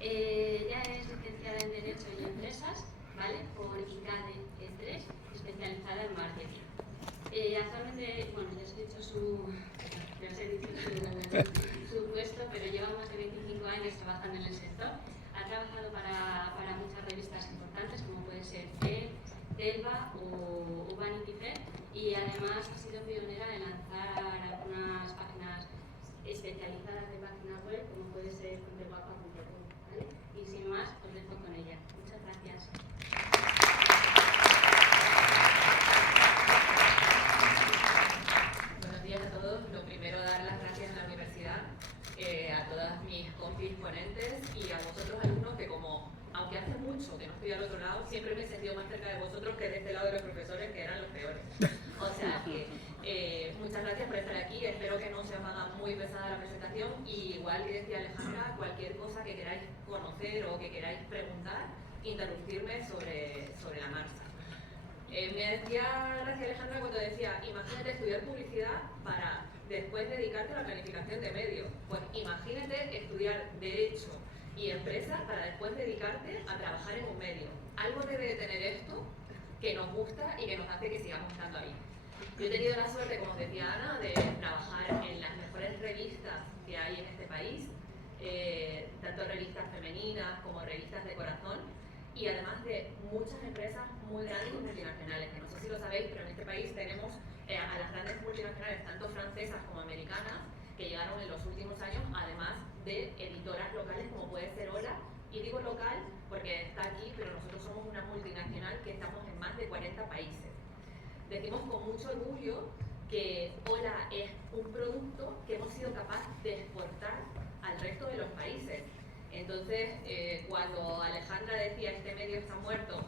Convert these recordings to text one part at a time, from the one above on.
Ella es licenciada en Derecho y Empresas, ¿vale? Por ICADE E3, especializada en marketing. Actualmente, bueno, ya os he dicho su puesto, pero lleva más de 25 años trabajando en el sector. Ha trabajado para muchas revistas importantes, como puede ser Telva o Vanity Fair, y además ha sido pionera en lanzar algunas páginas especializadas de páginas web, como puede ser conteguapa.com, ¿vale? Y sin más, os dejo con ella. Muchas gracias. Buenos días a todos. Lo primero, dar las gracias a la universidad, a todas mis compis ponentes y a vosotros alumnos que, como aunque hace mucho que no estoy al otro lado, siempre me he sentido más cerca de vosotros que de este lado de los profesores, que eran los peores. O sea que muchas gracias por estar aquí. Espero que no se os haga muy pesada la presentación, y igual que decía Alejandra, cualquier cosa que queráis conocer o que queráis preguntar, interrumpirme sobre la marcha. Me decía gracias Alejandra cuando decía, imagínate estudiar publicidad para después dedicarte a la planificación de medios. Pues imagínate estudiar Derecho y Empresas para después dedicarte a trabajar en un medio. Algo debe de tener esto que nos gusta y que nos hace que sigamos estando ahí. Yo he tenido la suerte, como os decía Ana, de trabajar en las mejores revistas que hay en este país, tanto revistas femeninas como revistas de corazón, y además de muchas empresas muy grandes y multinacionales, que no sé si lo sabéis, pero en este país tenemos a las grandes multinacionales, tanto francesas como americanas, que llegaron en los últimos años, además de editoras locales como puede ser Hola. Y digo local porque está aquí, pero nosotros somos una multinacional que estamos en más de 40 países. Decimos con mucho orgullo que Hola es un producto que hemos sido capaces de exportar al resto de los países. Entonces, cuando Alejandra decía este medio está muerto,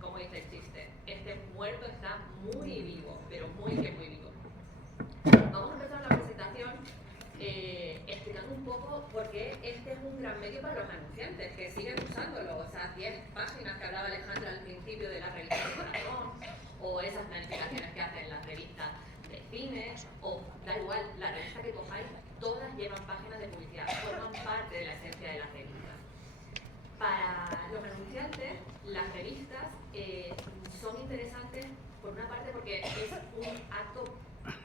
como dice el chiste, este muerto está muy vivo, pero muy vivo. Vamos a empezar la presentación explicando un poco por qué este es un gran medio para los anunciantes, que siguen usándolo. O sea, 10 páginas que hablaba Alejandra al principio de la revista de corazón, o esas planificaciones que hacen las revistas de cine, o da igual, la revista que cojáis, todas llevan páginas de publicidad, forman parte de la esencia de las revistas. Para los anunciantes, las revistas son interesantes, por una parte porque es un acto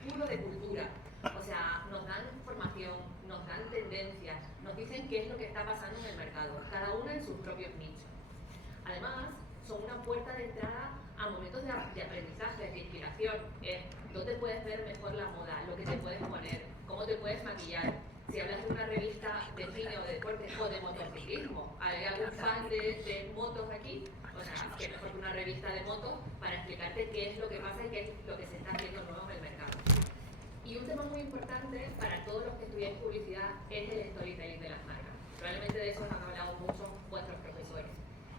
puro de cultura. O sea, nos dan información, nos dan tendencias, nos dicen qué es lo que está pasando en el mercado, cada una en sus propios nichos. Además, son una puerta de entrada a momentos de aprendizaje, de inspiración. Dónde puedes ver mejor la moda, lo que te puedes poner, cómo te puedes maquillar. Si hablas de una revista de cine o de deporte o de motociclismo, ¿hay algún fan de motos aquí? O sea, que mejor que una revista de motos para explicarte qué es lo que pasa y qué es lo que se está haciendo nuevo en el mercado. Y un tema muy importante para todos los que estudiáis publicidad es el storytelling de las marcas. Probablemente de eso os han hablado muchos vuestros profesores.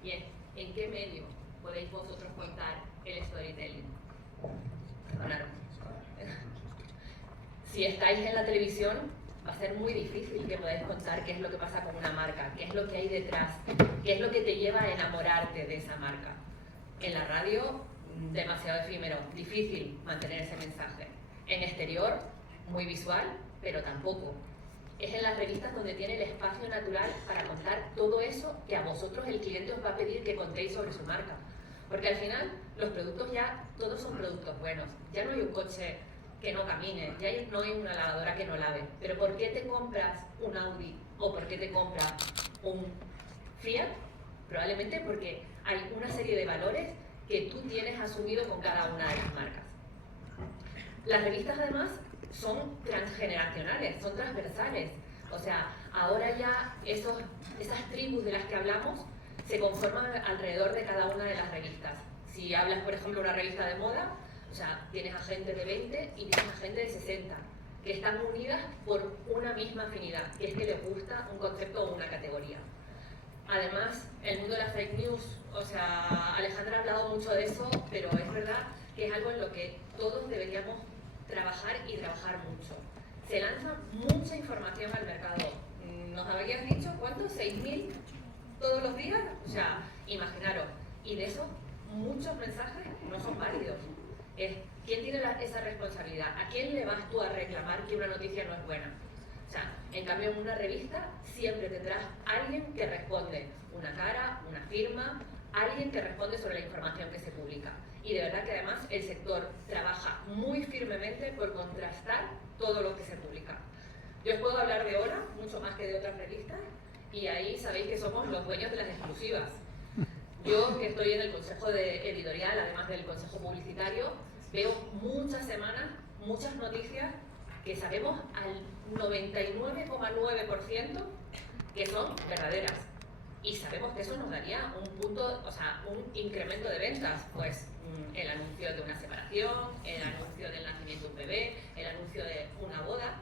Y es, ¿en qué medio podéis vosotros contar el storytelling? Claro. Si estáis en la televisión, va a ser muy difícil que podáis contar qué es lo que pasa con una marca, qué es lo que hay detrás, qué es lo que te lleva a enamorarte de esa marca. En la radio, demasiado efímero, difícil mantener ese mensaje. En exterior, muy visual, pero tampoco. Es en las revistas donde tiene el espacio natural para contar todo eso que a vosotros el cliente os va a pedir que contéis sobre su marca. Porque al final, los productos ya, todos son productos buenos. Ya no hay un coche que no camine, ya no hay una lavadora que no lave. Pero ¿por qué te compras un Audi o por qué te compras un Fiat? Probablemente porque hay una serie de valores que tú tienes asumido con cada una de las marcas. Las revistas además son transgeneracionales, son transversales. O sea, ahora ya esas tribus de las que hablamos se conforman alrededor de cada una de las revistas. Si hablas, por ejemplo, de una revista de moda, o sea, tienes a gente de 20 y tienes a gente de 60, que están unidas por una misma afinidad, que es que les gusta un concepto o una categoría. Además, el mundo de las fake news, o sea, Alejandra ha hablado mucho de eso, pero es verdad que es algo en lo que todos deberíamos trabajar y trabajar mucho. Se lanza mucha información al mercado. ¿Nos habías dicho cuántos? ¿6.000 todos los días? O sea, imaginaros. Y de esos, muchos mensajes no son válidos. ¿Quién tiene esa responsabilidad? ¿A quién le vas tú a reclamar que una noticia no es buena? O sea, en cambio en una revista siempre tendrás alguien que responde, una cara, una firma, alguien que responde sobre la información que se publica. Y de verdad que además el sector trabaja muy firmemente por contrastar todo lo que se publica. Yo os puedo hablar de Hora, mucho más que de otras revistas, y ahí sabéis que somos los dueños de las exclusivas. Yo, que estoy en el consejo de editorial, además del consejo publicitario, veo muchas semanas, muchas noticias que sabemos al 99,9% que son verdaderas. Y sabemos que eso nos daría un punto, o sea, un incremento de ventas, pues el anuncio de una separación, el anuncio del nacimiento de un bebé, el anuncio de una boda.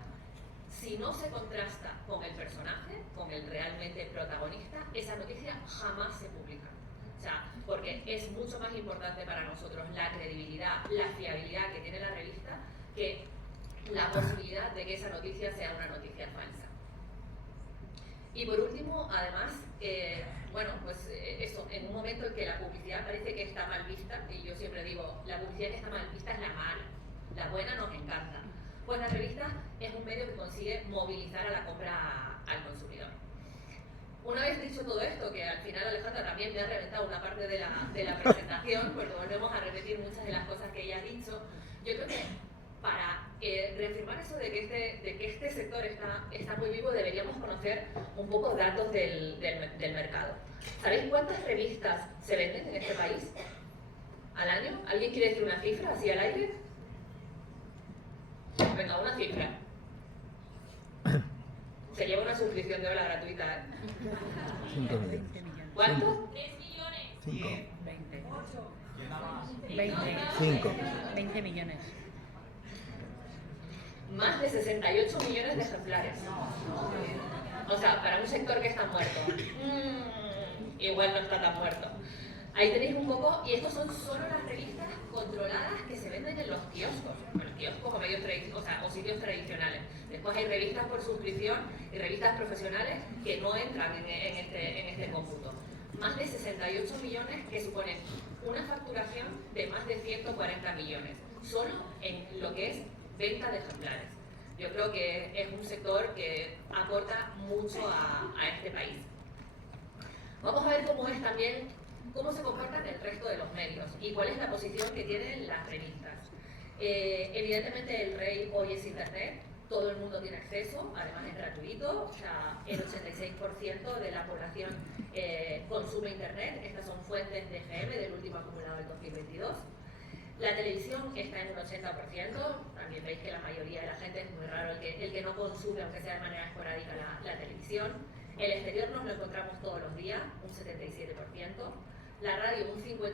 Si no se contrasta con el personaje, con el realmente protagonista, esa noticia jamás se publica. O sea, porque es mucho más importante para nosotros la credibilidad, la fiabilidad que tiene la revista que la posibilidad de que esa noticia sea una noticia falsa. Y por último, además, bueno, pues eso, en un momento en que la publicidad parece que está mal vista, y yo siempre digo, la publicidad que está mal vista es la mala, la buena nos encanta. Pues la revista es un medio que consigue movilizar a la compra al consumidor. Una vez dicho todo esto, que al final Alejandra también me ha reventado una parte de la presentación, porque volvemos a repetir muchas de las cosas que ella ha dicho, yo creo que para reafirmar eso de que este sector está muy vivo, deberíamos conocer un poco datos del mercado. ¿Sabéis cuántas revistas se venden en este país al año? ¿Alguien quiere decir una cifra así al aire? Venga, una cifra. Se lleva una suscripción de Hora gratuita, ¿eh? 5 millones. ¿Cuánto? 3 millones. 5. 20. 20. 5. 20 millones. Más de 68 millones de ejemplares. O sea, para un sector que está muerto, igual no está tan muerto. Ahí tenéis un poco, y estos son solo las revistas controladas que se venden en los kioscos, o medios o sitios tradicionales. Después hay revistas por suscripción y revistas profesionales que no entran en este cómputo. Más de 68 millones que suponen una facturación de más de 140 millones, solo en lo que es venta de ejemplares. Yo creo que es un sector que aporta mucho a este país. Vamos a ver cómo es también, cómo se comportan el resto de los medios y cuál es la posición que tienen las revistas. Evidentemente el rey hoy es Internet, todo el mundo tiene acceso, además es gratuito, o sea, el 86% de la población consume Internet. Estas son fuentes de FM del último acumulado del 2022. La televisión está en un 80%, también veis que la mayoría de la gente es muy raro el que no consume, aunque sea de manera esporádica, la televisión. El exterior nos lo encontramos todos los días, un 77%, la radio un 54%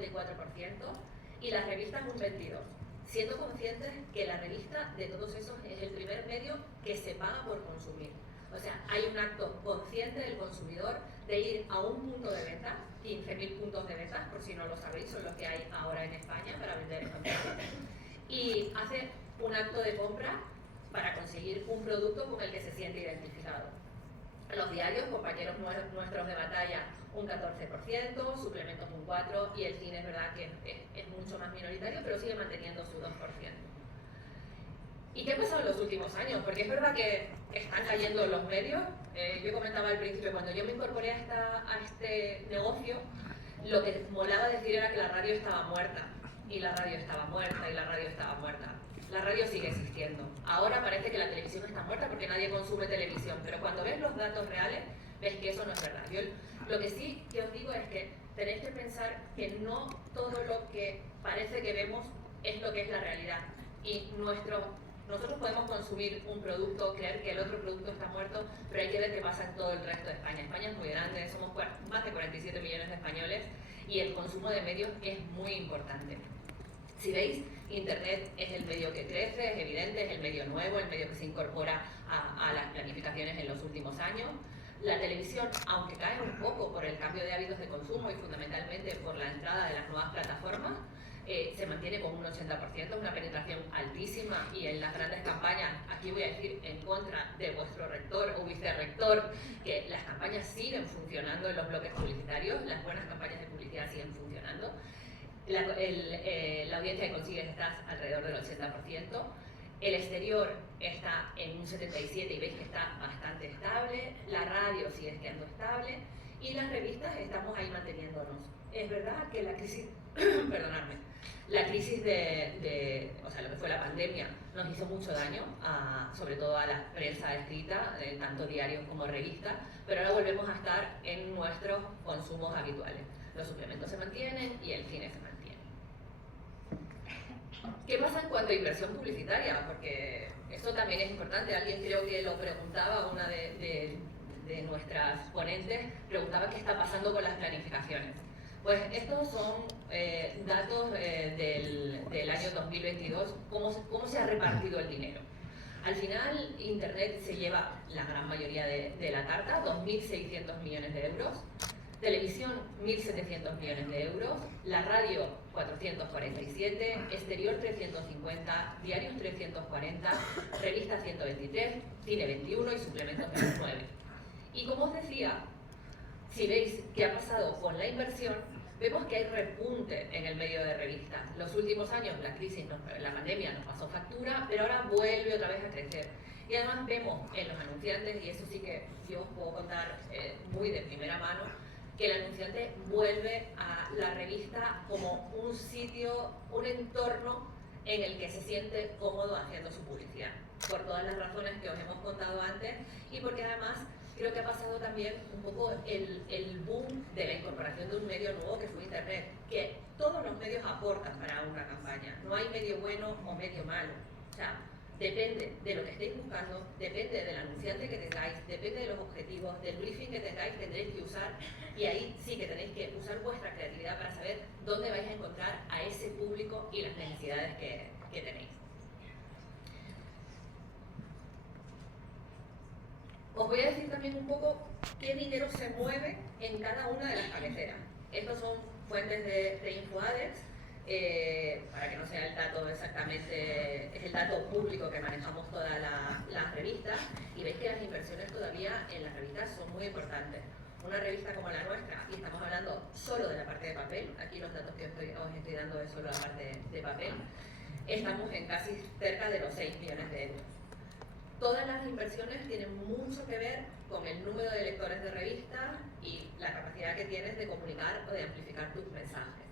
y las revistas un 22%, siendo conscientes que la revista de todos esos es el primer medio que se paga por consumir. O sea, hay un acto consciente del consumidor de ir a un punto de venta, 15.000 puntos de venta, por si no lo sabéis, son los que hay ahora en España para vender ejemplares, y hace un acto de compra para conseguir un producto con el que se siente identificado. Los diarios, compañeros nuestros de batalla, un 14%, suplementos un 4%, y el cine es verdad que es mucho más minoritario, pero sigue manteniendo su 2%. ¿Y qué ha pasado en los últimos años? Porque es verdad que están cayendo los medios. Yo comentaba al principio, cuando yo me incorporé a este negocio, lo que molaba decir era que la radio estaba muerta, y la radio estaba muerta, y la radio estaba muerta. La radio sigue existiendo. Ahora parece que la televisión está muerta porque nadie consume televisión, pero cuando ves los datos reales, ves que eso no es verdad. Yo lo que sí que os digo es que tenéis que pensar que no todo lo que parece que vemos es lo que es la realidad. Y nosotros podemos consumir un producto, creer que el otro producto está muerto, pero hay que ver qué pasa en todo el resto de España. España es muy grande, somos más de 47 millones de españoles y el consumo de medios es muy importante. Si veis, Internet es el medio que crece, es evidente, es el medio nuevo, el medio que se incorpora a las planificaciones en los últimos años. La televisión, aunque cae un poco por el cambio de hábitos de consumo y fundamentalmente por la entrada de las nuevas plataformas, se mantiene con un 80%, una penetración altísima, y en las grandes campañas, aquí voy a decir en contra de vuestro rector o vicerrector, que las campañas siguen funcionando en los bloques publicitarios, las buenas campañas de publicidad siguen funcionando. La audiencia que consigues está alrededor del 80%. El exterior está en un 77 y veis que está bastante estable, la radio sigue estando estable y las revistas estamos ahí manteniéndonos. Es verdad que la crisis, perdonadme, la crisis o sea, lo que fue la pandemia nos hizo mucho daño, sobre todo a la prensa escrita, tanto diarios como revistas, pero ahora volvemos a estar en nuestros consumos habituales. Los suplementos se mantienen y el cine se mantiene. ¿Qué pasa en cuanto a inversión publicitaria? Porque esto también es importante. Alguien creo que lo preguntaba, una de nuestras ponentes, preguntaba qué está pasando con las planificaciones. Pues estos son datos del año 2022, cómo se ha repartido el dinero. Al final, Internet se lleva la gran mayoría de la tarta, 2.600 millones de euros. Televisión, 1.700 millones de euros. La radio, 447. Exterior, 350. Diarios, 340. Revistas, 123. Cine, 21 y suplementos, 29. Y como os decía, si veis qué ha pasado con la inversión, vemos que hay repunte en el medio de revistas. Los últimos años la crisis, la pandemia nos pasó factura, pero ahora vuelve otra vez a crecer. Y además vemos en los anunciantes, y eso sí que yo os puedo contar muy de primera mano, que el anunciante vuelve a la revista como un sitio, un entorno en el que se siente cómodo haciendo su publicidad. Por todas las razones que os hemos contado antes y porque además creo que ha pasado también un poco el boom de la incorporación de un medio nuevo que fue Internet, que todos los medios aportan para una campaña, no hay medio bueno o medio malo, o sea, depende de lo que estéis buscando, depende del anunciante que tengáis, depende de los objetivos, del briefing que tengáis, tendréis que usar, y ahí sí que tenéis que usar vuestra creatividad para saber dónde vais a encontrar a ese público y las necesidades que tenéis. Os voy a decir también un poco qué dinero se mueve en cada una de las cabeceras. Estos son fuentes de InfoAdex, para que no sea el dato exactamente, es el dato público que manejamos todas las revistas, y veis que las inversiones todavía en las revistas son muy importantes. Una revista como la nuestra, y estamos hablando solo de la parte de papel, aquí los datos que os estoy dando es solo la parte de papel, estamos en casi cerca de los 6 millones de euros. Todas las inversiones tienen mucho que ver con el número de lectores de revistas y la capacidad que tienes de comunicar o de amplificar tus mensajes.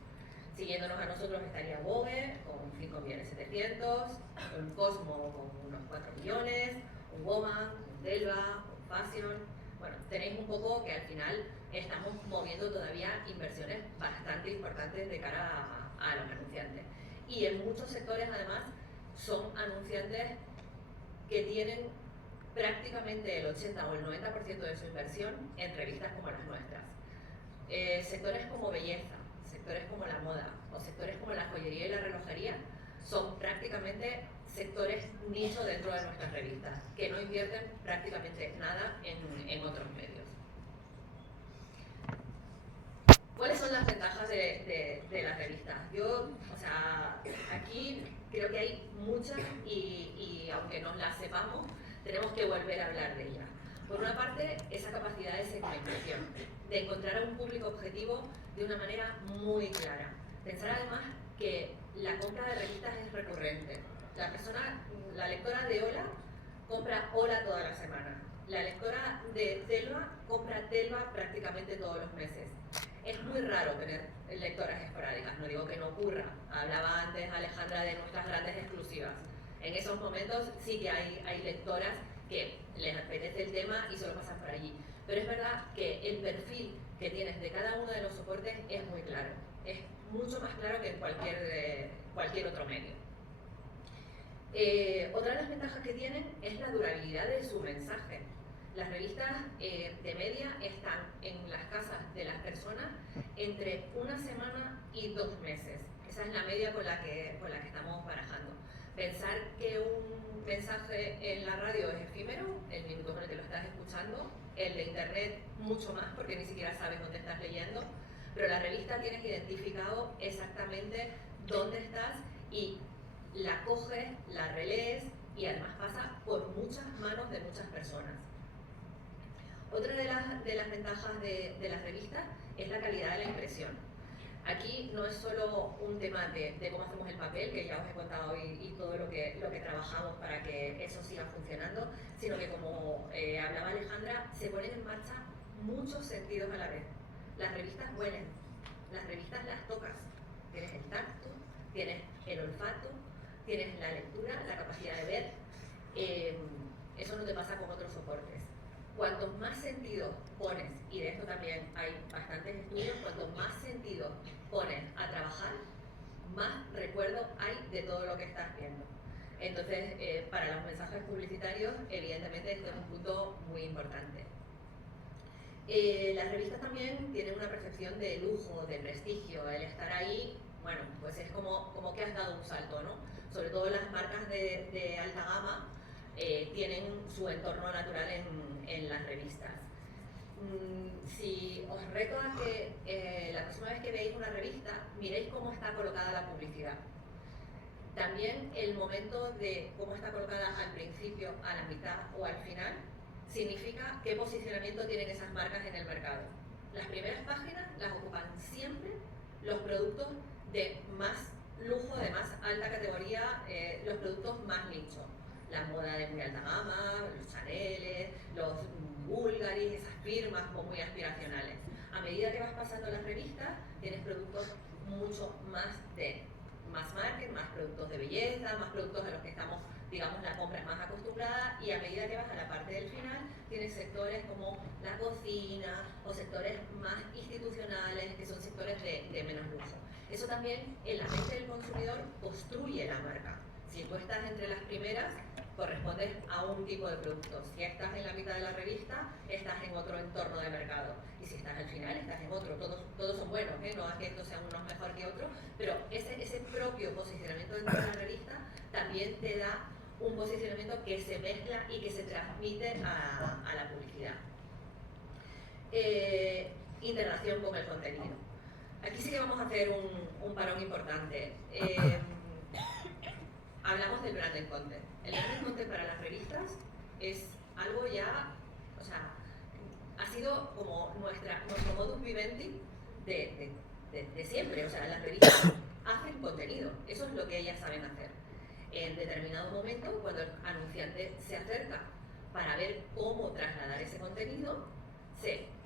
Siguiéndonos a nosotros estaría Vogue con 5.700.000, un Cosmo con unos 4 millones, un Woman, un Delva, un Fashion. Bueno, tenéis un poco que al final estamos moviendo todavía inversiones bastante importantes de cara a los anunciantes. Y en muchos sectores además son anunciantes que tienen prácticamente el 80 o el 90% de su inversión en revistas como las nuestras. Sectores como belleza, sectores como la moda o sectores como la joyería y la relojería son prácticamente sectores nicho dentro de nuestras revistas, que no invierten prácticamente nada en otros medios. ¿Cuáles son las ventajas de las revistas? Yo, o sea, aquí creo que hay muchas y aunque no las sepamos, tenemos que volver a hablar de ellas. Por una parte, esa capacidad de segmentación, de encontrar a un público objetivo de una manera muy clara. Pensar además que la compra de revistas es recurrente. La lectora de Hola compra Hola toda la semana. La lectora de Telva compra Telva prácticamente todos los meses. Es muy raro tener lectoras esporádicas, no digo que no ocurra. Hablaba antes Alejandra de nuestras grandes exclusivas. En esos momentos sí que hay lectoras que les apetece el tema y solo pasan por allí. Pero es verdad que el perfil que tienes de cada uno de los soportes es muy claro. Es mucho más claro que en cualquier otro medio. Otra de las ventajas que tienen es la durabilidad de su mensaje. Las revistas de media están en las casas de las personas entre una semana y 2 meses. Esa es la media con la que estamos barajando. Pensar que un mensaje en la radio es efímero, el minuto con el que lo estás escuchando, el de internet mucho más porque ni siquiera sabes dónde estás leyendo, pero la revista tienes identificado exactamente dónde estás y la coges, la relees y además pasa por muchas manos de muchas personas. Otra de las ventajas de las revistas es la calidad de la impresión. Aquí no es solo un tema de cómo hacemos el papel, que ya os he contado hoy, y todo lo que trabajamos para que eso siga funcionando, sino que como hablaba Alejandra, se ponen en marcha muchos sentidos a la vez. Las revistas huelen, las revistas las tocas, tienes el tacto, tienes el olfato, tienes la lectura, la capacidad de ver. Eso no te pasa con otros soportes. Cuantos más sentidos pones, y de esto también hay bastantes estudios, cuanto más sentidos pones a trabajar, más recuerdo hay de todo lo que estás viendo. Entonces, para los mensajes publicitarios, evidentemente esto es un punto muy importante. Las revistas también tienen una percepción de lujo, de prestigio. El estar ahí, bueno, pues es como que has dado un salto, ¿no? Sobre todo las marcas de alta gama tienen su entorno natural en las revistas. Si os reto a que la próxima vez que veáis una revista, miréis cómo está colocada la publicidad. También el momento de cómo está colocada al principio, a la mitad o al final, significa qué posicionamiento tienen esas marcas en el mercado. Las primeras páginas las ocupan siempre los productos de más lujo, de más alta categoría, los productos más nicho. La moda de muy alta gama, los Chanel, los Bulgari, esas firmas muy aspiracionales. A medida que vas pasando las revistas, tienes productos mucho más de mass market, más productos de belleza, más productos a los que estamos, digamos, la compra es más acostumbrada, y a medida que vas a la parte del final, tienes sectores como la cocina o sectores más institucionales, que son sectores de menos lujo. Eso también en la mente del consumidor construye la marca. Si tú estás entre las primeras, correspondes a un tipo de producto. Si estás en la mitad de la revista, estás en otro entorno de mercado. Y si estás al final, estás en otro. Todos son buenos, ¿eh? No es que estos sean unos mejor que otros, pero ese propio posicionamiento dentro de la revista también te da un posicionamiento que se mezcla y que se transmite a la publicidad. Integración con el contenido. Aquí sí que vamos a hacer un parón importante. Hablamos del branded content. El branded content para las revistas es algo ya, o sea, ha sido como nuestro modus vivendi de siempre. O sea, las revistas hacen contenido, eso es lo que ellas saben hacer. En determinado momento, cuando el anunciante se acerca para ver cómo trasladar ese contenido,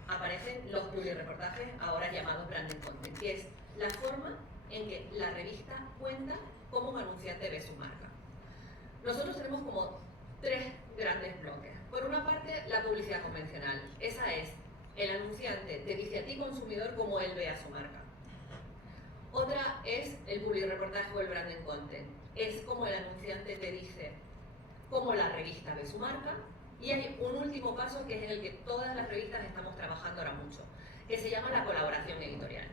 aparecen los publireportajes, ahora llamados branded content, que es la forma en que la revista cuenta cómo un anunciante ve su marca. Nosotros tenemos como tres grandes bloques. Por una parte, la publicidad convencional. Esa es, el anunciante te dice a ti, consumidor, cómo él ve a su marca. Otra es el publireportaje o el branded content. Es como el anunciante te dice cómo la revista ve su marca. Y hay un último paso que es en el que todas las revistas estamos trabajando ahora mucho, que se llama la colaboración editorial.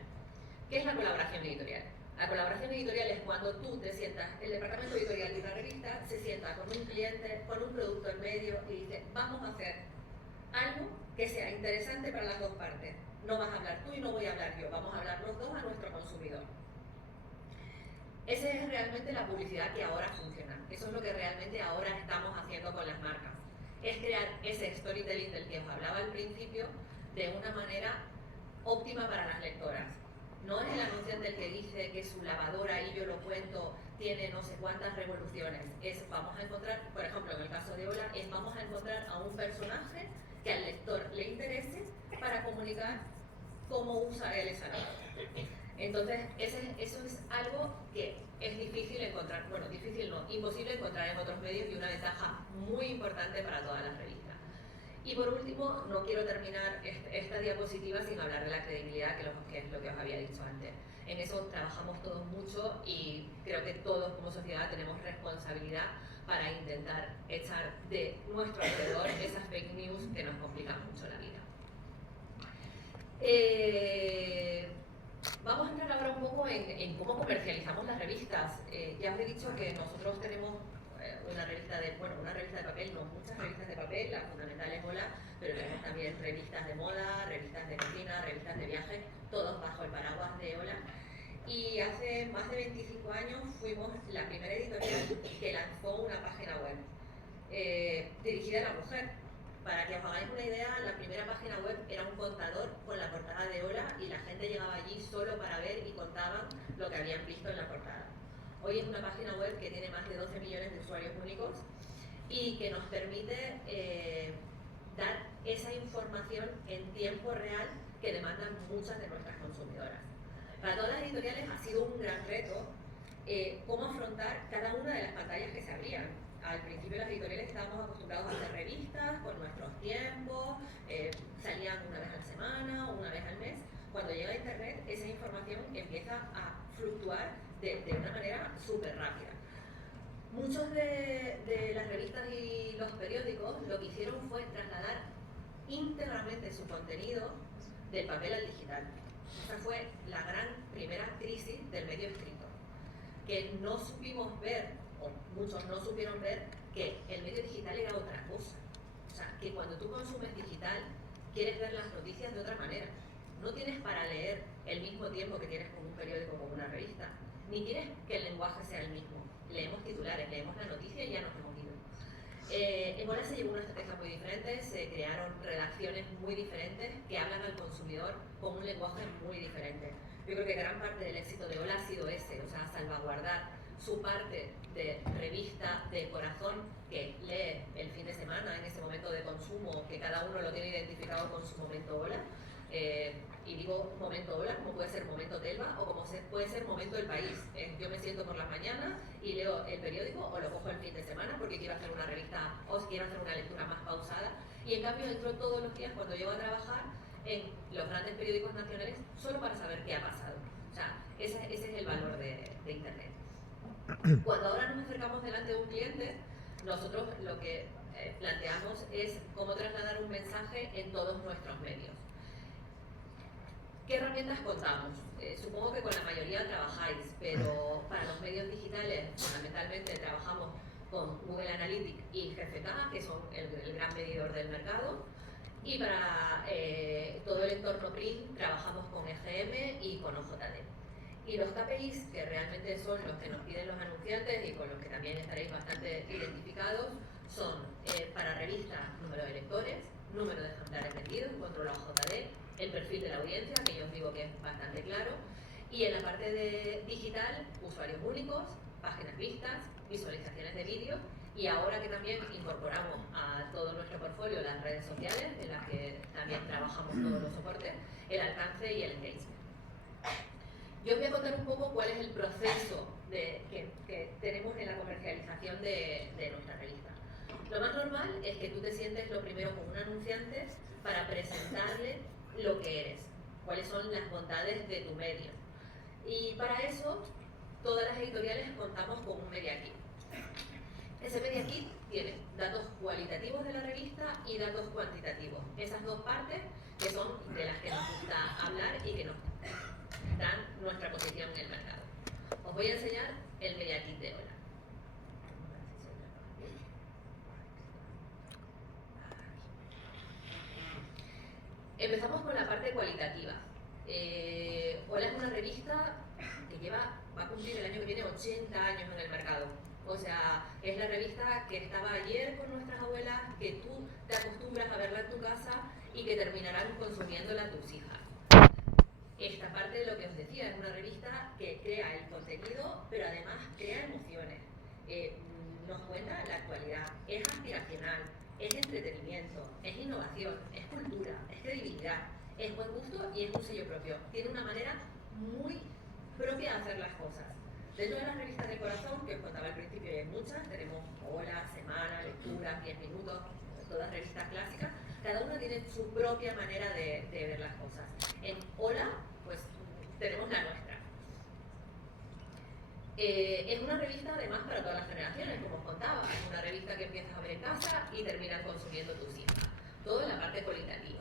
¿Qué es la colaboración editorial? La colaboración editorial es cuando tú te sientas, el departamento editorial de una revista se sienta con un cliente, con un producto en medio y dice, vamos a hacer algo que sea interesante para las dos partes. No vas a hablar tú y no voy a hablar yo, vamos a hablar los dos a nuestro consumidor. Esa es realmente la publicidad que ahora funciona. Eso es lo que realmente ahora estamos haciendo con las marcas. Es crear ese storytelling del que os hablaba al principio de una manera óptima para las lectoras. No es el anunciante el que dice que su lavadora, y yo lo cuento, tiene no sé cuántas revoluciones. Vamos a encontrar, por ejemplo, en el caso de Ola, vamos a encontrar a un personaje que al lector le interese para comunicar cómo usa él esa lavadora. Entonces, eso es algo que es difícil encontrar, bueno, difícil no, imposible encontrar en otros medios, y una ventaja muy importante para todas las revistas. Y por último, no quiero terminar esta diapositiva sin hablar de la credibilidad, que es lo que os había dicho antes. En eso trabajamos todos mucho y creo que todos como sociedad tenemos responsabilidad para intentar echar de nuestro alrededor esas fake news que nos complican mucho la vida. Vamos a entrar ahora un poco en cómo comercializamos las revistas. Ya os he dicho que nosotros tenemos una revista de papel, no, muchas revistas de papel, la fundamental es Ola, pero tenemos también revistas de moda, revistas de cocina, revistas de viaje, todos bajo el paraguas de Ola. Y hace más de 25 años fuimos la primera editorial que lanzó una página web dirigida a la mujer. Para que os hagáis una idea, la primera página web era un contador con la portada de Ola y la gente llegaba allí solo para ver y con contaban lo que habían visto en la portada. Hoy es una página web que tiene más de 12 millones de usuarios únicos y que nos permite dar esa información en tiempo real que demandan muchas de nuestras consumidoras. Para todas las editoriales ha sido un gran reto cómo afrontar cada una de las pantallas que se abrían. Al principio las editoriales estábamos acostumbrados a hacer revistas con nuestros tiempos, salían una vez a la semana, una vez al mes. Cuando llega Internet, esa información empieza a fluctuar de una manera súper rápida. Muchos de las revistas y los periódicos lo que hicieron fue trasladar íntegramente su contenido del papel al digital. Esa fue la gran primera crisis del medio escrito, que no supimos ver, o muchos no supieron ver, que el medio digital era otra cosa. O sea, que cuando tú consumes digital, quieres ver las noticias de otra manera. No tienes para leer el mismo tiempo que tienes con un periódico o con una revista, ni quieres que el lenguaje sea el mismo. Leemos titulares, leemos la noticia y ya nos hemos ido. En Hola se llevó una estrategia muy diferente, se crearon redacciones muy diferentes que hablan al consumidor con un lenguaje muy diferente. Yo creo que gran parte del éxito de Hola ha sido ese, o sea, salvaguardar su parte de revista de corazón que lee el fin de semana en ese momento de consumo, que cada uno lo tiene identificado con su momento Hola. Y digo momento Hola, como puede ser momento Telva o como puede ser momento El País. Yo me siento por las mañanas y leo el periódico o lo cojo el fin de semana porque quiero hacer una revista o quiero hacer una lectura más pausada, y en cambio entro todos los días cuando llego a trabajar en los grandes periódicos nacionales solo para saber qué ha pasado. O sea, ese es el valor de Internet. Cuando ahora nos acercamos delante de un cliente, nosotros lo que planteamos es cómo trasladar un mensaje en todos nuestros medios. ¿Qué herramientas contamos? Supongo que con la mayoría trabajáis, pero para los medios digitales fundamentalmente trabajamos con Google Analytics y GFK, que son el gran medidor del mercado, y para todo el entorno print trabajamos con EGM y con OJT. Y los KPIs, que realmente son los que nos piden los anunciantes y con los que también estaréis bastante identificados, son para revistas número de lectores, número de ejemplares vendidos, controlado OJT, el perfil de la audiencia, que yo os digo que es bastante claro, y en la parte de digital, usuarios únicos, páginas vistas, visualizaciones de vídeos, y ahora que también incorporamos a todo nuestro portfolio las redes sociales, en las que también trabajamos todos los soportes, el alcance y el engagement. Yo os voy a contar un poco cuál es el proceso que tenemos en la comercialización de nuestra revista. Lo más normal es que tú te sientes lo primero con un anunciante para presentarle lo que eres, cuáles son las bondades de tu medio. Y para eso, todas las editoriales contamos con un Media Kit. Ese Media Kit tiene datos cualitativos de la revista y datos cuantitativos. Esas dos partes que son de las que nos gusta hablar y que nos dan nuestra posición en el mercado. Os voy a enseñar el Media Kit de Hola. Empezamos con la parte cualitativa. Hola es una revista que va a cumplir el año que viene 80 años en el mercado. O sea, es la revista que estaba ayer con nuestras abuelas, que tú te acostumbras a verla en tu casa y que terminarán consumiéndola tus hijas. Esta parte de lo que os decía, es una revista que crea el contenido, pero además crea emociones. Nos cuenta la actualidad, es aspiracional, es entretenimiento, es innovación, es cultura, es credibilidad, es buen gusto y es un sello propio. Tiene una manera muy propia de hacer las cosas. Dentro de las revistas de corazón, que os contaba al principio, y hay muchas, tenemos Hola, Semana, Lectura, 10 minutos, todas revistas clásicas, cada una tiene su propia manera de ver las cosas. En Hola, pues tenemos la nuestra. Es una revista además para todas las generaciones, como os contaba. Es una revista que empiezas a ver en casa y terminas consumiendo tus hijas. Todo en la parte cualitativa.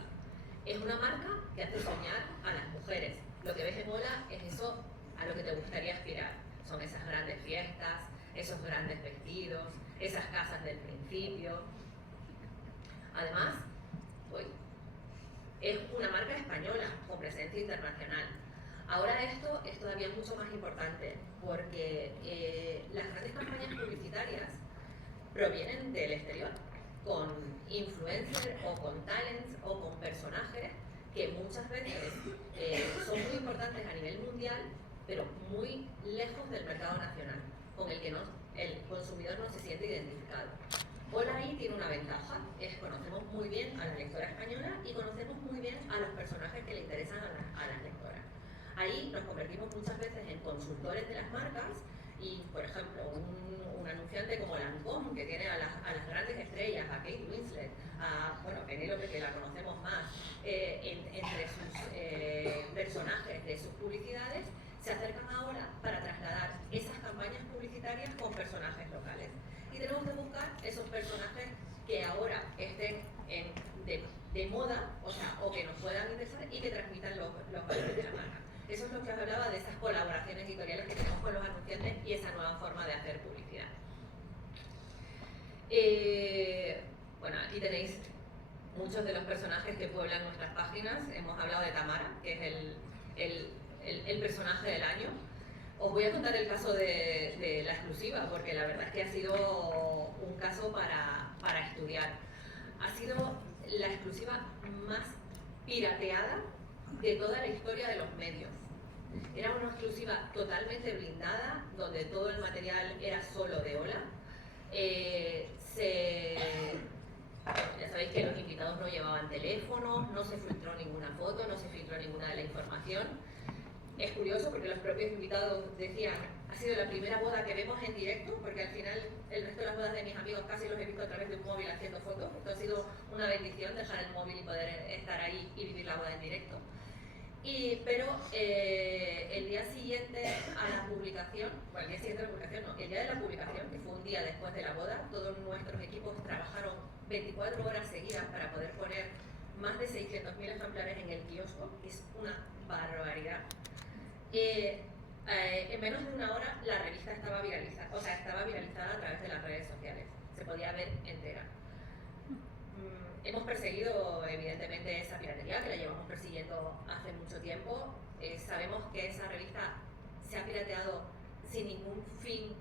Es una marca que hace soñar a las mujeres. Lo que ves en Hola es eso a lo que te gustaría aspirar. Son esas grandes fiestas, esos grandes vestidos, esas casas del principio. Además, es una marca española con presencia internacional. Ahora esto es todavía mucho más importante porque las grandes campañas publicitarias provienen del exterior, con influencers o con talents o con personajes que muchas veces son muy importantes a nivel mundial, pero muy lejos del mercado nacional, con el que el consumidor no se siente identificado. Hola ahí tiene una ventaja, es conocemos muy bien a la lectora española y conocemos muy bien a los personajes que le interesan a las lectoras. Ahí nos convertimos muchas veces en consultores de las marcas y, por ejemplo, un anunciante como Lancôme, que tiene a las grandes estrellas, a Kate Winslet, a Penélope, que la conocemos más, entre sus personajes de sus publicidades, se acercan ahora para trasladar esas campañas publicitarias con personajes locales. Y tenemos que buscar esos personajes que ahora estén de moda, o que nos puedan interesar y que transmitan los valores de la marca. Eso es lo que os hablaba de esas colaboraciones editoriales que tenemos con los anunciantes y esa nueva forma de hacer publicidad. Aquí tenéis muchos de los personajes que pueblan nuestras páginas. Hemos hablado de Tamara, que es el personaje del año. Os voy a contar el caso de la exclusiva, porque la verdad es que ha sido un caso para estudiar. Ha sido la exclusiva más pirateada de toda la historia de los medios. Era una exclusiva totalmente blindada, donde todo el material era solo de Hola. Ya sabéis que los invitados no llevaban teléfonos, no se filtró ninguna foto, no se filtró ninguna de la información. Es curioso porque los propios invitados decían, ha sido la primera boda que vemos en directo, porque al final el resto de las bodas de mis amigos casi los he visto a través de un móvil haciendo fotos. Esto ha sido una bendición, dejar el móvil y poder estar ahí y vivir la boda en directo. Pero el día siguiente a la publicación, el día siguiente a la publicación no, el día de la publicación, que fue un día después de la boda, todos nuestros equipos trabajaron 24 horas seguidas para poder poner más de 600.000 ejemplares en el kiosco, que es una barbaridad. En menos de una hora la revista estaba viralizada a través de las redes sociales, se podía ver entera. Hemos perseguido evidentemente esa piratería, que la llevamos persiguiendo hace mucho tiempo. Sabemos que esa revista se ha pirateado sin ningún fin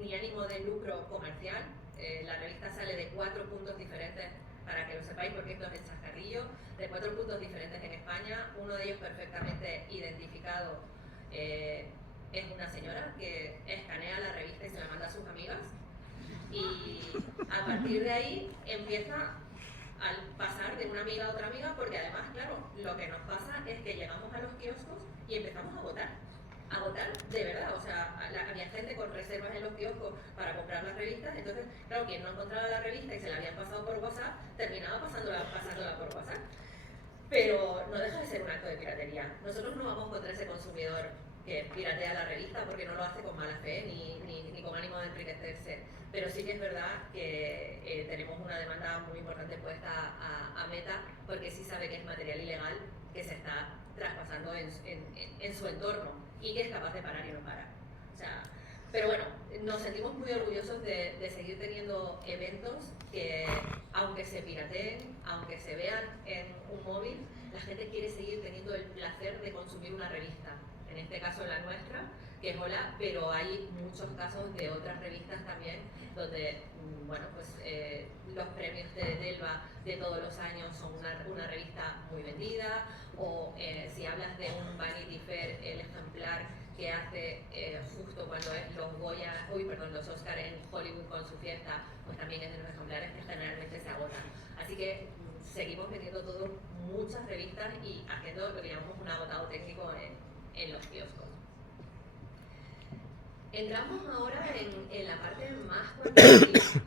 ni ánimo de lucro comercial. La revista sale de 4 puntos diferentes, para que lo sepáis, porque esto es el chascarrillo, de 4 puntos diferentes en España. Uno de ellos perfectamente identificado es una señora que escanea la revista y se la manda a sus amigas, y a partir de ahí empieza al pasar de una amiga a otra amiga, porque además, claro, lo que nos pasa es que llegamos a los kioscos y empezamos a votar de verdad. Había gente con reservas en los kioscos para comprar las revistas. Entonces, claro, quien no encontraba la revista y se la habían pasado por WhatsApp, terminaba pasándola por WhatsApp. Pero no deja de ser un acto de piratería. Nosotros no vamos contra ese consumidor que piratea la revista, porque no lo hace con mala fe ni con ánimo de enriquecerse. Pero sí que es verdad que tenemos una demanda muy importante puesta a Meta, porque sí sabe que es material ilegal que se está traspasando en su entorno y que es capaz de parar y no para. Pero bueno, nos sentimos muy orgullosos de seguir teniendo eventos que, aunque se pirateen, aunque se vean en un móvil, la gente quiere seguir teniendo el placer de consumir una revista. En este caso la nuestra, que es Hola, pero hay muchos casos de otras revistas también, donde los premios de Delva de todos los años son una revista muy vendida, o si hablas de un Vanity Fair, el ejemplar que hace justo cuando es los Oscar en Hollywood con su fiesta, pues también es de los ejemplares que generalmente se agotan. Así que seguimos vendiendo todos muchas revistas y haciendo lo que llamamos un agotado técnico en los kioscos. Entramos ahora en la parte más cuantitativa.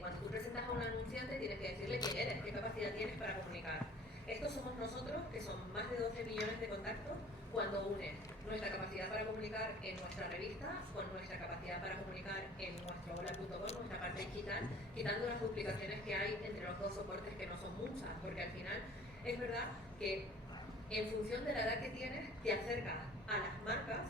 Cuando tú presentas a un anunciante tienes que decirle quién eres, qué capacidad tienes para comunicar. Estos somos nosotros, que son más de 12 millones de contactos, cuando une nuestra capacidad para comunicar en nuestra revista con nuestra capacidad para comunicar en nuestro hola.com, nuestra parte digital, quitando las duplicaciones que hay entre los dos soportes, que no son muchas, porque al final es verdad que en función de la edad que tienes, te acercas a las marcas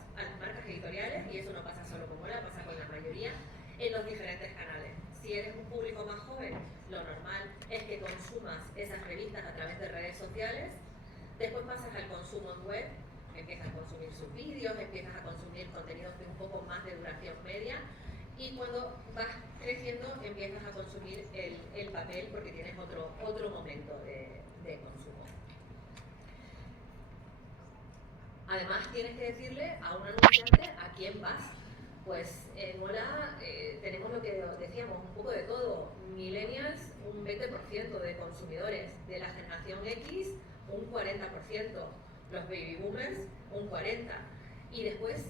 editoriales, y eso no pasa solo con Hola, pasa con la mayoría, en los diferentes canales. Si eres un público más joven, lo normal es que consumas esas revistas a través de redes sociales, después pasas al consumo en web, empiezas a consumir sus vídeos, empiezas a consumir contenidos de un poco más de duración media, y cuando vas creciendo empiezas a consumir el papel, porque tienes otro momento de consumo. Además, tienes que decirle a un anunciante a quién vas. Pues en Hola tenemos lo que decíamos, un poco de todo. Millennials, un 20% de consumidores. De la generación X, un 40%. Los baby boomers, un 40%. Y después,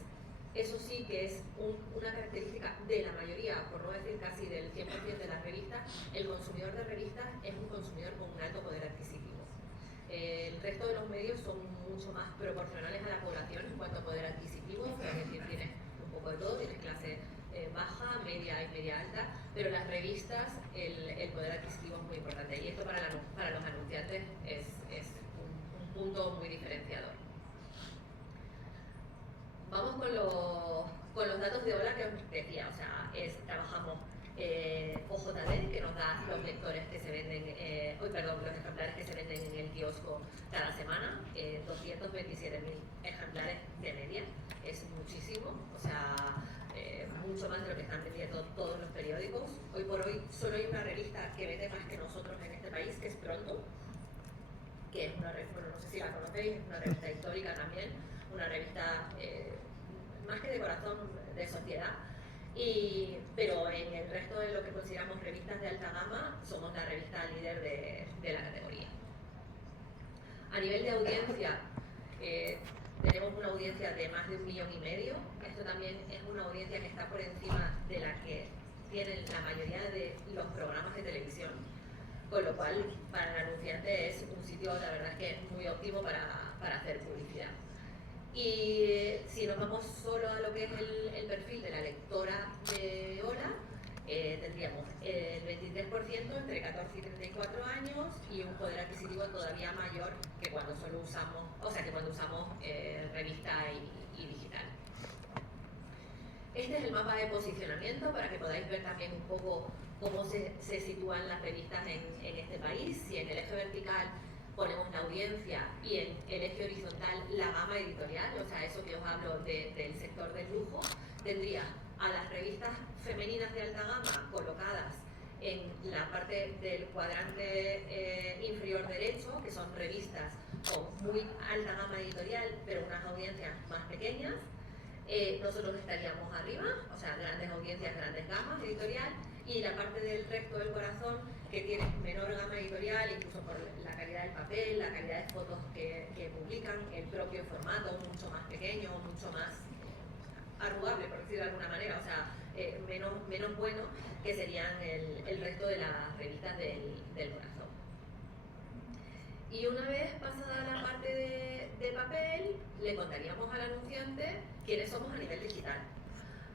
eso sí que es una característica de la mayoría, por no decir casi del 100% de las revistas, el consumidor de revistas es un consumidor con un alto poder adquisitivo. El resto de los medios son mucho más proporcionales a la población en cuanto a poder adquisitivo, es decir, tienes un poco de todo, tienes clase baja, media y media alta, pero las revistas el poder adquisitivo es muy importante y esto para los anunciantes es un punto muy diferenciador. Vamos con los datos de Hola que os decía, o sea, trabajamos OJD, que nos da los lectores que se venden, los ejemplares que se venden en el kiosco cada semana, 227.000 ejemplares de media, es muchísimo, o sea, mucho más de lo que están vendiendo todos los periódicos. Hoy por hoy solo hay una revista que vende más que nosotros en este país, que es Pronto, que es una revista, bueno, no sé si la conocéis, es una revista histórica también, una revista más que de corazón, de sociedad, pero en el resto de lo que consideramos revistas de alta gama, somos la revista líder de la categoría. A nivel de audiencia, tenemos una audiencia de más de 1,5 millones. Esto también es una audiencia que está por encima de la que tienen la mayoría de los programas de televisión, con lo cual para el anunciante es un sitio, la verdad es que muy óptimo para hacer publicidad. Y si nos vamos solo a lo que es el perfil de la lectora de Hola, tendríamos el 23% entre 14 y 34 años y un poder adquisitivo todavía mayor que cuando solo usamos, revista y digital. Este es el mapa de posicionamiento para que podáis ver también un poco cómo se sitúan las revistas en este país. Si en el eje vertical ponemos la audiencia y en el eje horizontal la gama editorial, o sea, eso que os hablo del sector del lujo, tendría a las revistas femeninas de alta gama colocadas en la parte del cuadrante inferior derecho, que son revistas con muy alta gama editorial, pero unas audiencias más pequeñas. Nosotros estaríamos arriba, o sea, grandes audiencias, grandes gamas editorial, y la parte del resto del corazón, que tiene menor gama editorial, incluso por la calidad del papel, la calidad de fotos que publican, el propio formato, mucho más pequeño, mucho más arrugable, por decirlo de alguna manera, o sea, menos bueno, que serían el resto de las revistas del corazón. Y una vez pasada la parte de papel, le contaríamos al anunciante quiénes somos a nivel digital.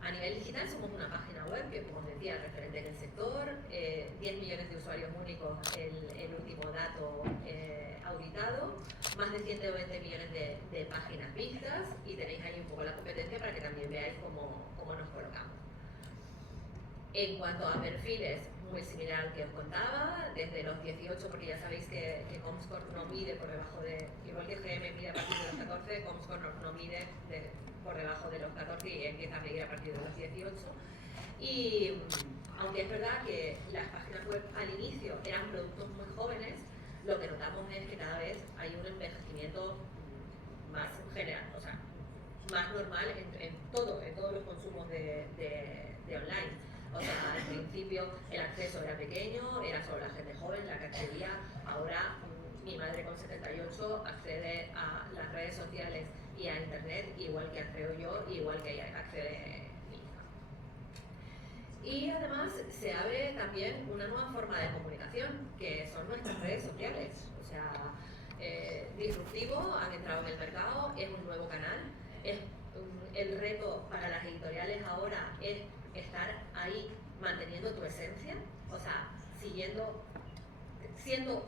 A nivel digital somos una página web que, como os decía, referente en el sector, 10 millones de usuarios únicos, el último dato auditado, más de 120 millones de páginas vistas, y tenéis ahí un poco la competencia para que también veáis cómo nos colocamos. En cuanto a perfiles, muy similar al que os contaba, desde los 18, porque ya sabéis que Comscore no mide por debajo de, igual que GM mide a partir de los 14, Comscore no mide por debajo de los 14 y empieza a medir a partir de los 18. Y aunque es verdad que las páginas web al inicio eran productos muy jóvenes, lo que notamos es que cada vez hay un envejecimiento más general, o sea, más normal en todos los consumos de online. O sea, al principio el acceso era pequeño, era solo la gente joven, la que accedía. Ahora mi madre con 78 accede a las redes sociales y a internet igual que accedo yo, igual que accede mi hija. Y además se abre también una nueva forma de comunicación, que son nuestras redes sociales. O sea, disruptivo, han entrado en el mercado, es un nuevo canal. El reto para las editoriales ahora es estar ahí manteniendo tu esencia, o sea, siendo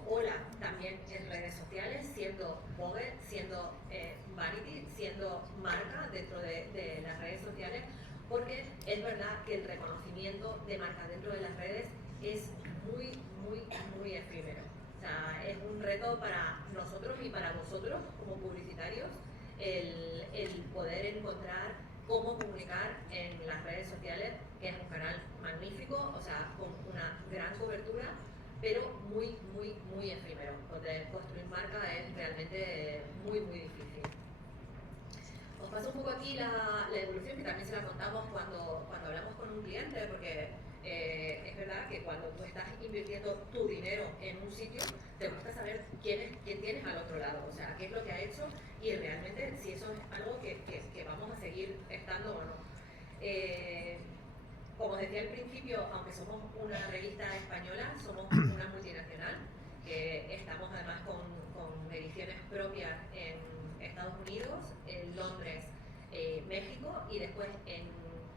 Hola también en redes sociales, siendo Vogue, siendo Vanity, siendo marca dentro de las redes sociales, porque es verdad que el reconocimiento de marca dentro de las redes es muy, muy, muy efímero. O sea, es un reto para nosotros y para vosotros como publicitarios el poder encontrar cómo comunicar en las redes sociales, que es un canal magnífico, o sea, con una gran cobertura, pero muy, muy, muy efímero, donde construir marca es realmente muy, muy difícil. pasa un poco aquí la evolución, que también se la contamos cuando hablamos con un cliente, porque es verdad que cuando tú estás invirtiendo tu dinero en un sitio, te gusta saber quién tienes al otro lado, o sea, qué es lo que ha hecho y realmente si eso es algo que vamos a seguir estando o no. Como os decía al principio, aunque somos una revista española, somos una multinacional, que estamos además con ediciones propias en Estados Unidos, en Londres, México y después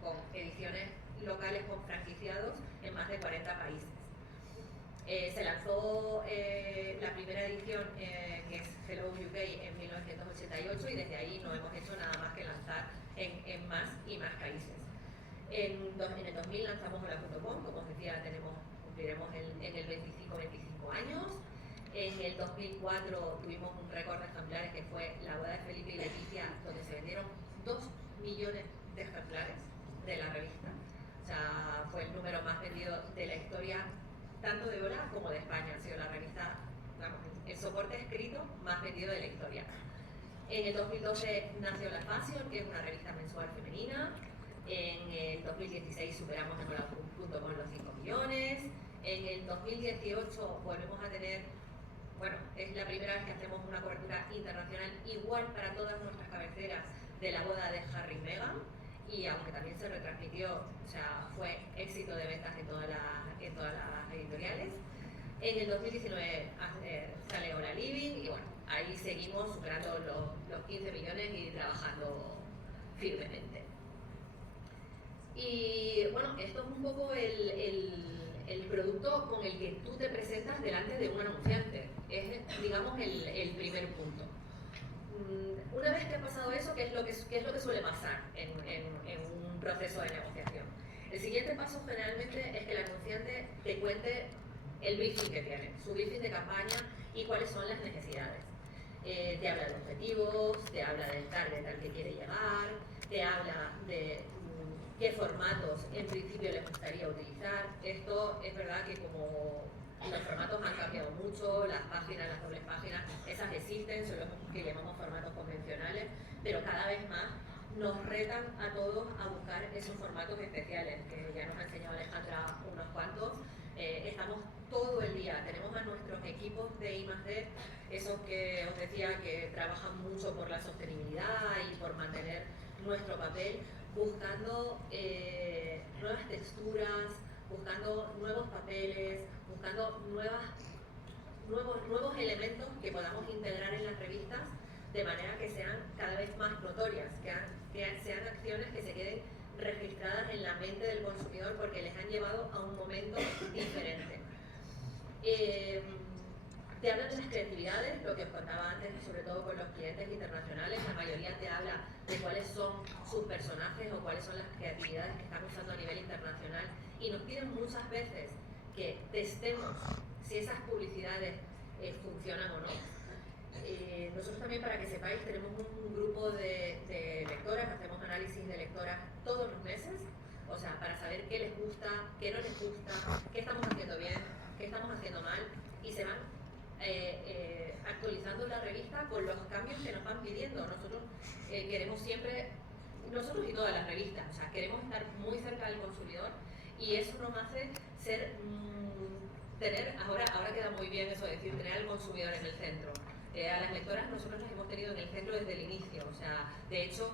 con ediciones locales con franquiciados en más de 40 países. Se lanzó la primera edición, que es Hello UK, en 1988 y desde ahí no hemos hecho nada más que lanzar en más y más países. En el 2000 lanzamos Hola.com, como os decía, cumpliremos en el 25 años. En el 2004 tuvimos un récord de ejemplares que fue la boda de Felipe y Leticia, donde se vendieron 2 millones de ejemplares de la revista. O sea, fue el número más vendido de la historia, tanto de Hola como de España. Ha sido la revista, vamos, el soporte escrito más vendido de la historia. En el 2012 nació La Fashion, que es una revista mensual femenina. En el 2016 superamos en Hola.com los 5 millones. En el 2018 volvemos a tener, bueno, es la primera vez que hacemos una cobertura internacional igual para todas nuestras cabeceras de la boda de Harry y Meghan, y aunque también se retransmitió, o sea, fue éxito de ventas en todas las editoriales. En el 2019 sale Hola Living y bueno, ahí seguimos superando los 15 millones y trabajando firmemente. Y bueno, esto es un poco el producto con el que tú te presentas delante de un anunciante. Es, digamos, el primer punto. Una vez que ha pasado eso, ¿qué es lo que suele pasar en un proceso de negociación? El siguiente paso generalmente es que el anunciante te cuente el briefing que tiene, su briefing de campaña y cuáles son las necesidades. Te habla de objetivos, te habla del target al que quiere llegar, te habla de qué formatos en principio les gustaría utilizar. Esto es verdad que como los formatos han cambiado mucho, las páginas, las dobles páginas, esas existen, son los que llamamos formatos convencionales, pero cada vez más nos retan a todos a buscar esos formatos especiales, que ya nos ha enseñado Alejandra unos cuantos. Estamos todo el día, tenemos a nuestros equipos de I+D, esos que os decía que trabajan mucho por la sostenibilidad y por mantener nuestro papel, buscando nuevas texturas, buscando nuevos papeles, buscando nuevos elementos que podamos integrar en las revistas de manera que sean cada vez más notorias, que sean acciones que se queden registradas en la mente del consumidor porque les han llevado a un momento diferente. Te hablan de las creatividades, lo que os contaba antes, sobre todo con los clientes internacionales, la mayoría te habla de cuáles son sus personajes o cuáles son las creatividades que están usando a nivel internacional y nos piden muchas veces que testemos si esas publicidades funcionan o no. Nosotros también, para que sepáis, tenemos un grupo de lectoras, hacemos análisis de lectoras todos los meses, o sea, para saber qué les gusta, qué no les gusta, qué estamos haciendo bien, qué estamos haciendo mal, y se van actualizando la revista con los cambios que nos van pidiendo. Nosotros queremos siempre, nosotros y todas las revistas, o sea, queremos estar muy cerca del consumidor y eso nos hace ser, ahora queda muy bien eso de decir, tener al consumidor en el centro. A las lectoras nosotros las hemos tenido en el centro desde el inicio, o sea, de hecho,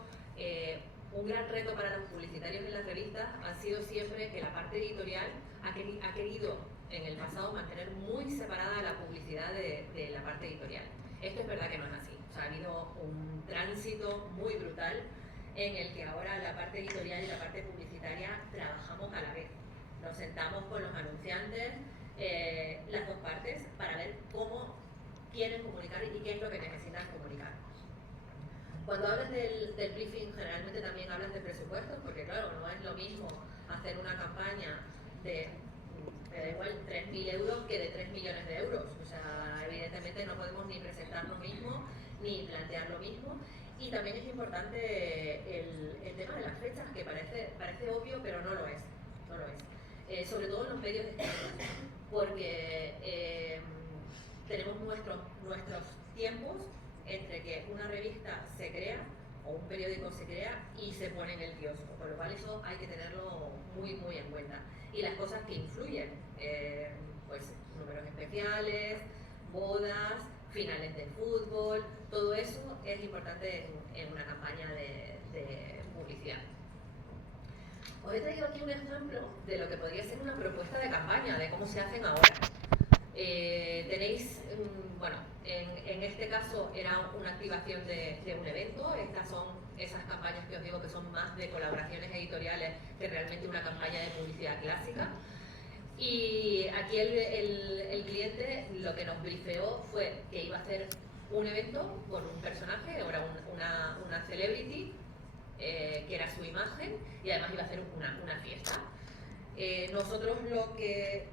un gran reto para los publicitarios en las revistas ha sido siempre que la parte editorial ha querido en el pasado mantener muy separada la publicidad de la parte editorial. Esto es verdad que no es así, o sea, ha habido un tránsito muy brutal en el que ahora la parte editorial y la parte publicitaria trabajamos a la vez. Nos sentamos con los anunciantes, las dos partes, para ver cómo quieren comunicar y qué es lo que necesitan comunicar. Cuando hablas del briefing, generalmente también hablas de presupuestos, porque claro, no es lo mismo hacer una campaña de, me da igual, 3.000 euros que de 3 millones de euros. O sea, evidentemente no podemos ni presentar lo mismo, ni plantear lo mismo. Y también es importante el tema de las fechas, que parece obvio, pero no lo es. No lo es. Sobre todo en los medios escritos, porque tenemos nuestros tiempos entre que una revista se crea o un periódico se crea y se pone en el kiosco, con lo cual eso hay que tenerlo muy muy en cuenta. Y las cosas que influyen, pues números especiales, bodas, finales de fútbol, todo eso es importante en una campaña de publicidad. Os he traído aquí un ejemplo de lo que podría ser una propuesta de campaña, de cómo se hacen ahora. Tenéis, bueno, en este caso era una activación de un evento. Estas son esas campañas que os digo que son más de colaboraciones editoriales que realmente una campaña de publicidad clásica. Y aquí el cliente lo que nos brifeó fue que iba a hacer un evento con un personaje, era una celebrity, que era su imagen, y además iba a hacer una fiesta. Nosotros lo que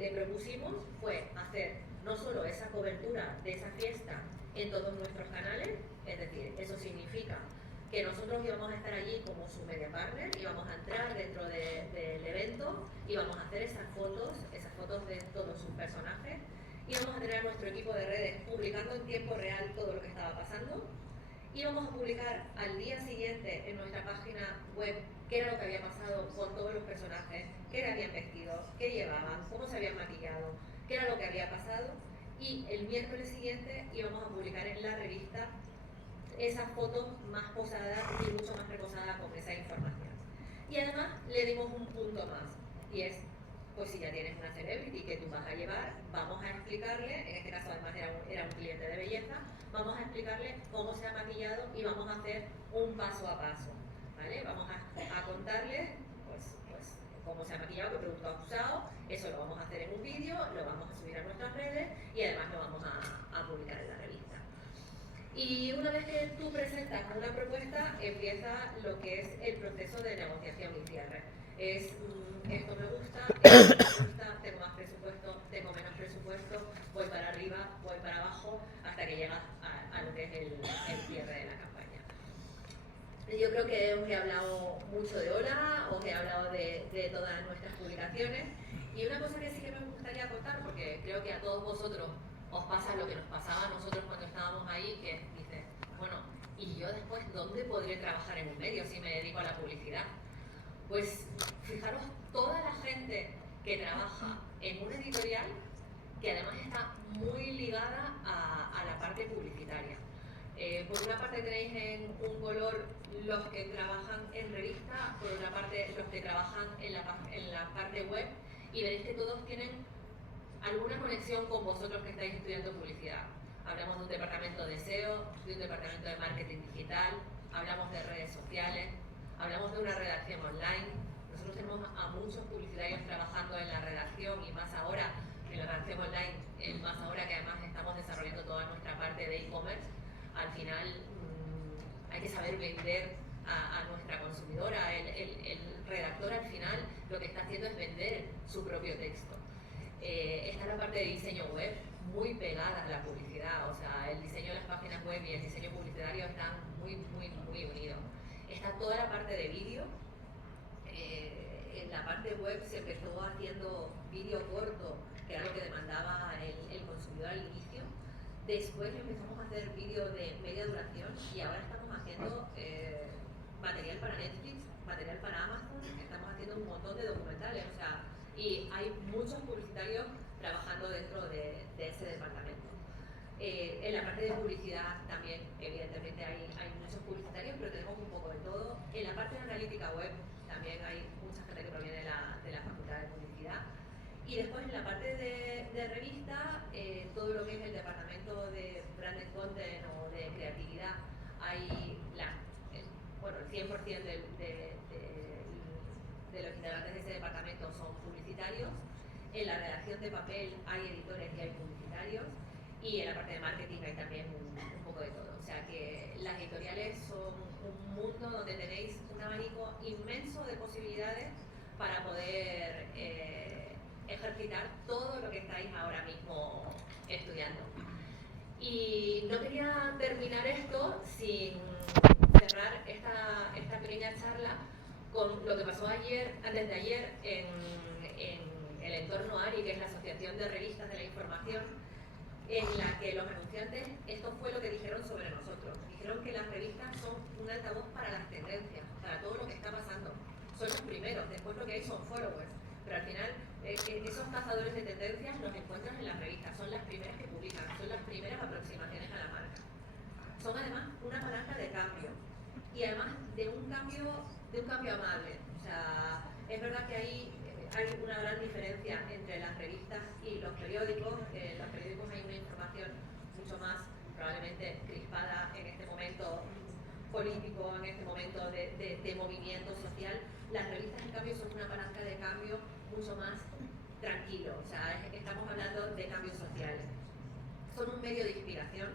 le propusimos fue hacer no solo esa cobertura de esa fiesta en todos nuestros canales, es decir, eso significa que nosotros íbamos a estar allí como su media partner, íbamos a entrar dentro del evento, íbamos a hacer esas fotos de todos sus personajes, íbamos a tener a nuestro equipo de redes publicando en tiempo real todo lo que estaba pasando, íbamos a publicar al día siguiente en nuestra página web qué era lo que había pasado con todos los personajes, qué habían vestido, qué llevaban, cómo se habían maquillado, qué era lo que había pasado, y el miércoles siguiente íbamos a publicar en la revista esas fotos más posadas y mucho más reposadas con esa información. Y además le dimos un punto más, y es, pues si ya tienes una celebrity que tú vas a llevar, vamos a explicarle, en este caso además era un cliente de belleza, vamos a explicarle cómo se ha maquillado y vamos a hacer un paso a paso, ¿vale? Vamos a contarle pues cómo se ha maquillado, qué producto ha usado, eso lo vamos a hacer en un vídeo, lo vamos a subir a nuestras redes y además lo vamos a publicar en la revista. Y una vez que tú presentas una propuesta, empieza lo que es el proceso de negociación y cierre. Es, esto me gusta, tengo más presupuesto, tengo menos presupuesto, voy para arriba, voy para abajo, hasta que llegas a lo que es el cierre de la campaña. Yo creo que os he hablado mucho de Hola, os he hablado de todas nuestras publicaciones, y una cosa que sí que me gustaría contar, porque creo que a todos vosotros os pasa lo que nos pasaba a nosotros cuando estábamos ahí, que dices, bueno, ¿y yo después dónde podré trabajar en un medio si me dedico a la publicidad? Pues fijaros toda la gente que trabaja en una editorial que además está muy ligada a la parte publicitaria. Por una parte tenéis en un color los que trabajan en revista, por otra parte los que trabajan en la parte web, y veréis que todos tienen alguna conexión con vosotros que estáis estudiando publicidad. Hablamos de un departamento de SEO, de un departamento de marketing digital, hablamos de redes sociales, hablamos de una redacción online. Nosotros tenemos a muchos publicitarios trabajando en la redacción, y más ahora en la redacción online, más ahora que además estamos desarrollando toda nuestra parte de e-commerce. Al final hay que saber vender a nuestra consumidora. El redactor al final lo que está haciendo es vender su propio texto. Está la parte de diseño web muy pegada a la publicidad, o sea, el diseño de las páginas web y el diseño publicitario están muy unidos. Está toda la parte de vídeo. En la parte web se empezó haciendo vídeo corto, que era lo que demandaba el consumidor al inicio. Después empezamos a hacer vídeo de media duración, y ahora estamos haciendo material para Netflix, material para Amazon, estamos haciendo un montón de documentales, o sea, y hay muchos publicitarios trabajando dentro de ese departamento. En la parte de publicidad también, evidentemente, hay muchos publicitarios, pero tenemos un poco de todo. En la parte de analítica web también hay mucha gente que proviene de la facultad de publicidad. Y después en la parte de revista, todo lo que es el departamento de branded content o de creatividad, hay el 100% de los integrantes de ese departamento son publicitarios. En la redacción de papel hay editores y hay publicitarios, y en la parte de marketing hay también un poco de todo. O sea que las editoriales son un mundo donde tenéis un abanico inmenso de posibilidades para poder ejercitar todo lo que estáis ahora mismo estudiando. Y no quería terminar esto sin cerrar esta pequeña charla con lo que pasó antes de ayer en el entorno ARI, que es la Asociación de Revistas de la Información, en la que los anunciantes, esto fue lo que dijeron sobre nosotros. Dijeron Creo que las revistas son un altavoz para las tendencias, para todo lo que está pasando. Son los primeros, después lo que hay son followers, pero al final esos cazadores de tendencias los encuentras en las revistas, son las primeras que publican, son las primeras aproximaciones a la marca. Son además una palanca de cambio, y además de un cambio amable. O sea, es verdad que hay una gran diferencia entre las revistas y los periódicos. En los periódicos hay una información mucho más probablemente crispada en este momento político, en este momento de movimiento social. Las revistas, en cambio, son una palanca de cambio mucho más tranquilo. O sea, estamos hablando de cambios sociales. Son un medio de inspiración.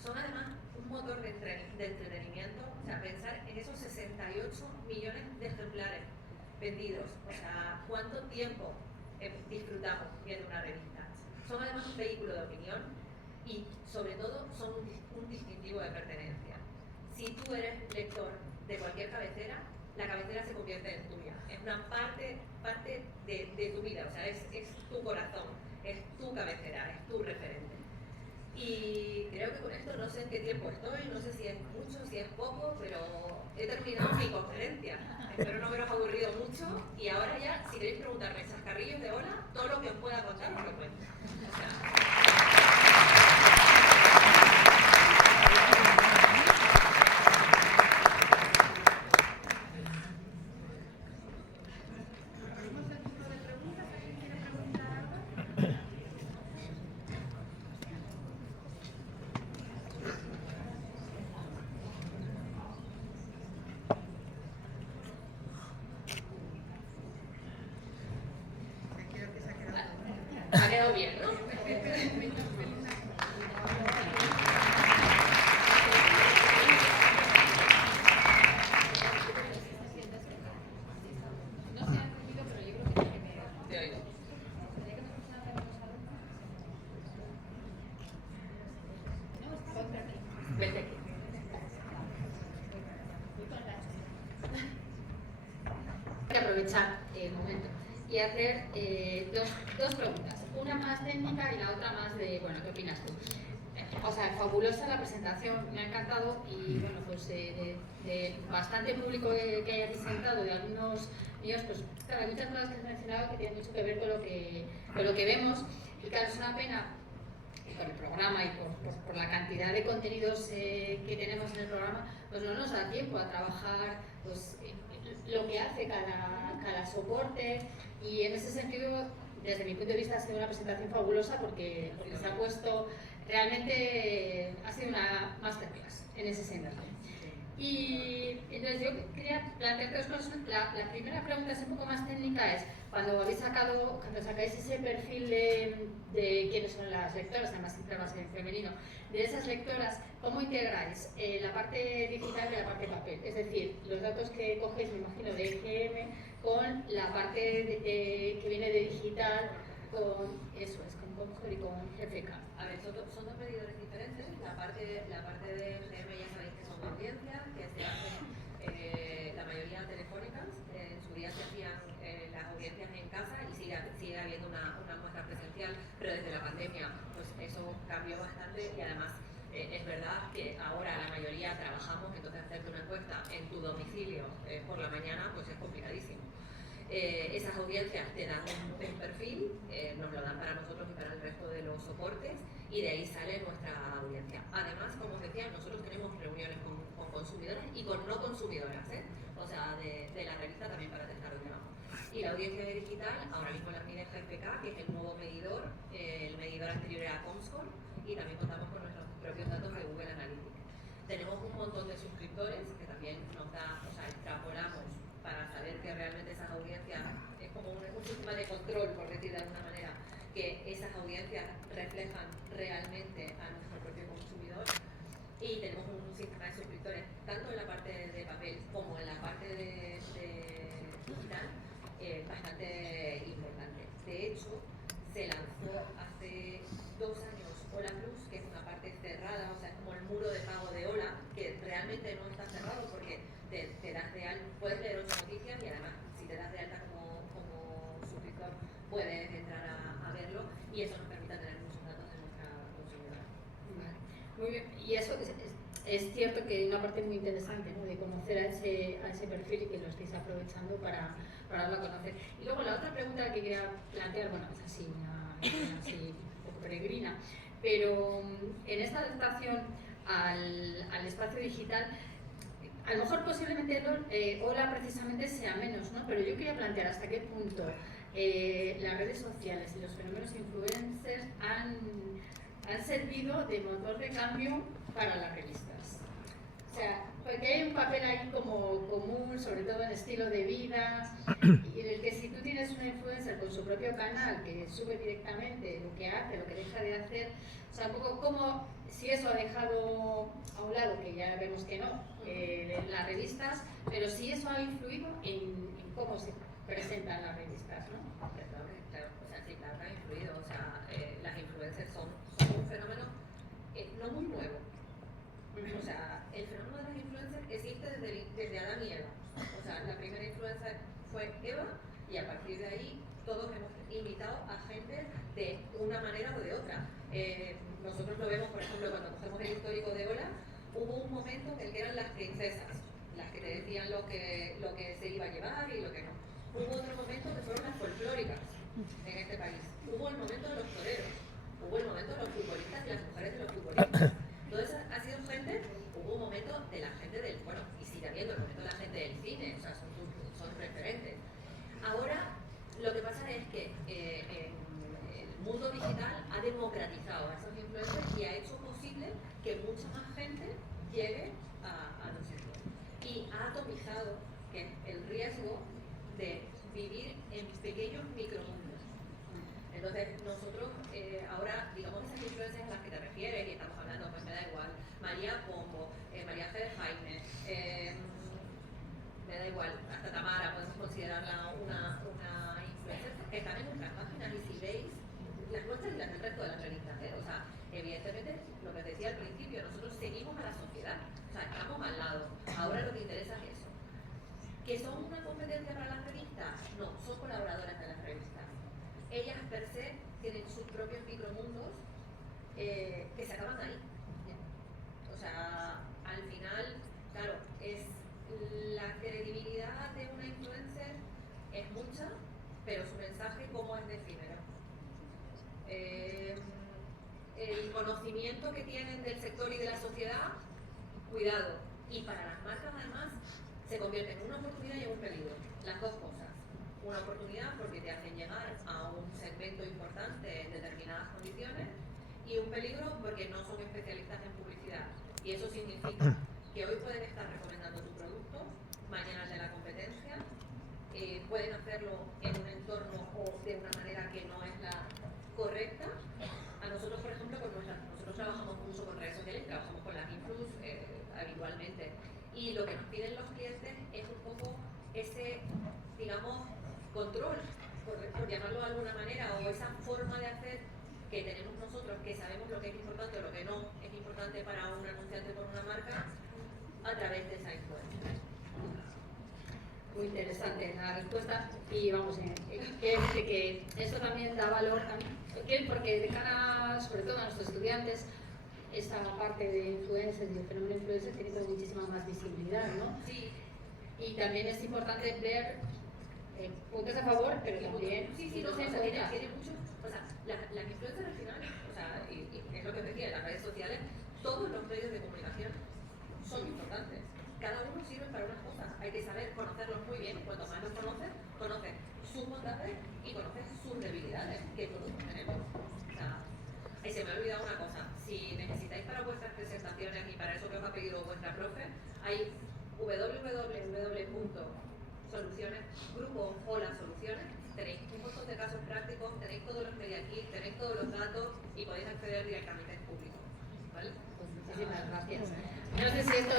Son además un motor de entretenimiento. O sea, pensar en esos 68 millones de ejemplares vendidos. O sea, ¿cuánto tiempo disfrutamos viendo una revista? Son además un vehículo de opinión y, sobre todo, son un distintivo de pertenencia. Si tú eres lector de cualquier cabecera, la cabecera se convierte en tuya. Es una parte de tu vida. O sea, es tu corazón, es tu cabecera, es tu referente. Y creo que con esto no sé en qué tiempo estoy, no sé si es mucho, si es poco, pero he terminado mi conferencia. Espero no haberos aburrido mucho y ahora ya, si queréis preguntarme chascarrillos de Ola, todo lo que os pueda contar os lo cuento. O sea, ha quedado bien, ¿no? Te oigo. Vete aquí. Voy a aprovechar el momento y hacer dos preguntas, una más técnica y la otra más de, bueno, ¿qué opinas tú? O sea, fabulosa la presentación, me ha encantado y, bueno, pues de bastante público que hayáis sentado, de algunos míos, pues claro, hay muchas cosas que has mencionado que tienen mucho que ver con lo que vemos y claro, es una pena por el programa y por la cantidad de contenidos que tenemos en el programa, pues no nos da tiempo a trabajar pues, lo que hace cada soporte y en ese sentido, desde mi punto de vista, ha sido una presentación fabulosa porque se ha puesto, realmente ha sido una masterclass en ese sentido. Y entonces yo quería plantearte dos cosas. La primera pregunta es un poco más técnica, es cuando sacáis ese perfil de quiénes son las lectoras, además siempre más en femenino, de esas lectoras, ¿cómo integráis la parte digital y la parte papel? Es decir, los datos que cogéis, me imagino, de EGM con la parte que viene de digital, con eso, es con Comscore y con GFK. A ver, son dos medidores diferentes. La parte de GM ya sabéis que son audiencias, que se hacen la mayoría telefónicas. En su día se hacían las audiencias en casa y sigue habiendo una muestra presencial, pero desde la pandemia pues eso cambió bastante y además es verdad que ahora la mayoría trabajamos, entonces hacerte una encuesta en tu domicilio por la mañana pues es complicadísimo. Esas audiencias te dan un perfil, nos lo dan para nosotros y para el resto de los soportes y de ahí sale nuestra audiencia. Además, como os decía, nosotros tenemos reuniones con consumidores y con no consumidoras, o sea, de la revista también para testar el tema. Y la audiencia de digital, ahora mismo la mide GFK, que es el nuevo medidor, el medidor anterior era Comscore y también contamos con nuestros propios datos de Google Analytics. Tenemos un montón de suscriptores que también nos da, o sea, extrapolamos para saber que realmente esas audiencias es como un sistema de control, por decir de alguna manera, que esas audiencias reflejan realmente a nuestro propio consumidor y tenemos un sistema de suscriptores tanto en la parte de papel como en la parte de digital bastante importante. De hecho, se lanzó hace 2 años Ola Plus, que es una parte cerrada, o sea, es como el muro de pago de Ola, que realmente no está cerrado porque te das de alta, puedes leer 8 noticias y además si te das de alta como suscriptor puedes entrar a verlo y eso nos permite tener muchos datos de nuestra consumidora. Vale. Muy bien, y eso es cierto que una parte muy interesante, ¿no?, de conocer a ese perfil y que lo estéis aprovechando para darlo a conocer. Y luego la otra pregunta que quería plantear, bueno, es así, así un poco peregrina, pero en esta adaptación al espacio digital, a lo mejor posiblemente Hola precisamente sea menos, ¿no? Pero yo quería plantear hasta qué punto las redes sociales y los fenómenos influencers han servido de motor de cambio para las revistas. O sea, porque hay un papel ahí como común, sobre todo en estilo de vida, y en el que si tú tienes una influencer con su propio canal que sube directamente lo que hace, lo que deja de hacer, o sea, un poco como si eso ha dejado a un lado, que ya vemos que no, las revistas, pero si eso ha influido en cómo se presentan las revistas, ¿no? Claro, o sea, sí, claro que ha influido, o sea, las influencers son un fenómeno no muy nuevo. O sea, el fenómeno de las influencers existe desde Adán y Eva. O sea, la primera influencer fue Eva y a partir de ahí todos hemos invitado a gente de una manera o de otra. Nosotros lo vemos, por ejemplo, cuando cogemos el histórico de Hola, hubo un momento en el que eran las princesas, las que te decían lo que se iba a llevar y lo que no. Hubo otro momento que fueron las folclóricas en este país. Hubo el momento de los toreros, hubo el momento de los futbolistas y las mujeres de los futbolistas. Entonces ha sido gente, hubo un momento de la gente del, bueno, y sigue habiendo el momento de la gente del cine, o sea, son referentes. Ahora, lo que pasa es que el mundo digital ha democratizado a esos influencers y ha hecho posible que mucha más gente llegue a los influencers. Y ha atomizado que el riesgo de vivir en pequeños micromundos. Entonces, nosotros ahora, digamos, esas influencias a las que te refieres, y estamos hablando, pues me da igual, María Pombo, María Ángeles Jaime, me da igual, hasta Tamara, podemos considerarla una influencer, están en nuestras páginas y si veis las nuestras y las del resto de las revistas, o sea, evidentemente, lo que decía al principio, nosotros seguimos a la sociedad, o sea, estamos al lado, ahora lo que interesa es eso. ¿Que son una competencia para las revistas? No, son colaboradoras de las revistas. Ellas per se tienen sus propios micromundos que se acaban ahí. O sea, al final, claro, es la credibilidad de una influencer es mucha, pero su mensaje cómo es de efímero. El conocimiento que tienen del sector y de la sociedad, cuidado. Y para las marcas además se convierte en una oportunidad y en un peligro. Las dos cosas. Una oportunidad porque te hacen llegar a un segmento importante en determinadas condiciones y un peligro porque no son especialistas en publicidad. Y eso significa que hoy pueden estar recomendando tu producto, mañana el de la competencia, pueden hacerlo en un entorno o de una manera que no es la correcta. A nosotros, por ejemplo, nosotros trabajamos mucho con redes sociales, trabajamos con las influx habitualmente. Y lo que nos piden los clientes es un poco ese, digamos, control, por llamarlo de alguna manera, o esa forma de hacer que tenemos nosotros, que sabemos lo que es importante o lo que no es importante para un anunciante por una marca, a través de esa influencia. Muy interesante la respuesta y vamos, que eso también da valor, porque de cara, sobre todo a nuestros estudiantes, esta parte de influencers y el fenómeno influencer tiene como muchísima más visibilidad, ¿no? Sí. Y también es importante ver puntos a favor, pero también sí, no, o sea, tiene mucho, o sea, las influencers al final, o sea, y es lo que decía, las redes sociales, todos los medios de comunicación son importantes. Cada uno sirve para unas cosas. Hay que saber conocerlos muy bien. Cuanto más los conoces sus bondades y conoces sus debilidades que todos tenemos. O sea, y se me ha olvidado una cosa. Si necesitáis para vuestras presentaciones y para eso que os ha pedido vuestra profe, hay www.soluciones, grupo Hola Soluciones. Tenéis un montón de casos prácticos, tenéis todos los media kits, tenéis todos los datos y podéis acceder directamente al público. ¿Vale? Pues muchísimas gracias. No sé si esto